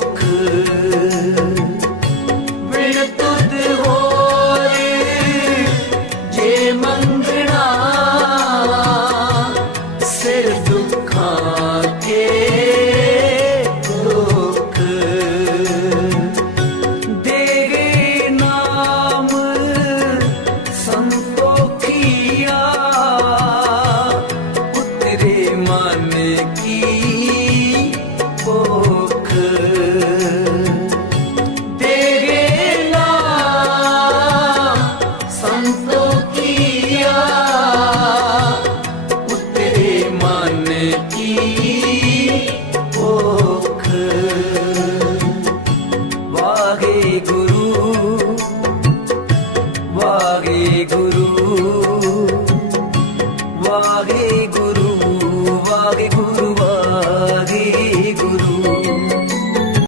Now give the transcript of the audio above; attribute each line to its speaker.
Speaker 1: could माने की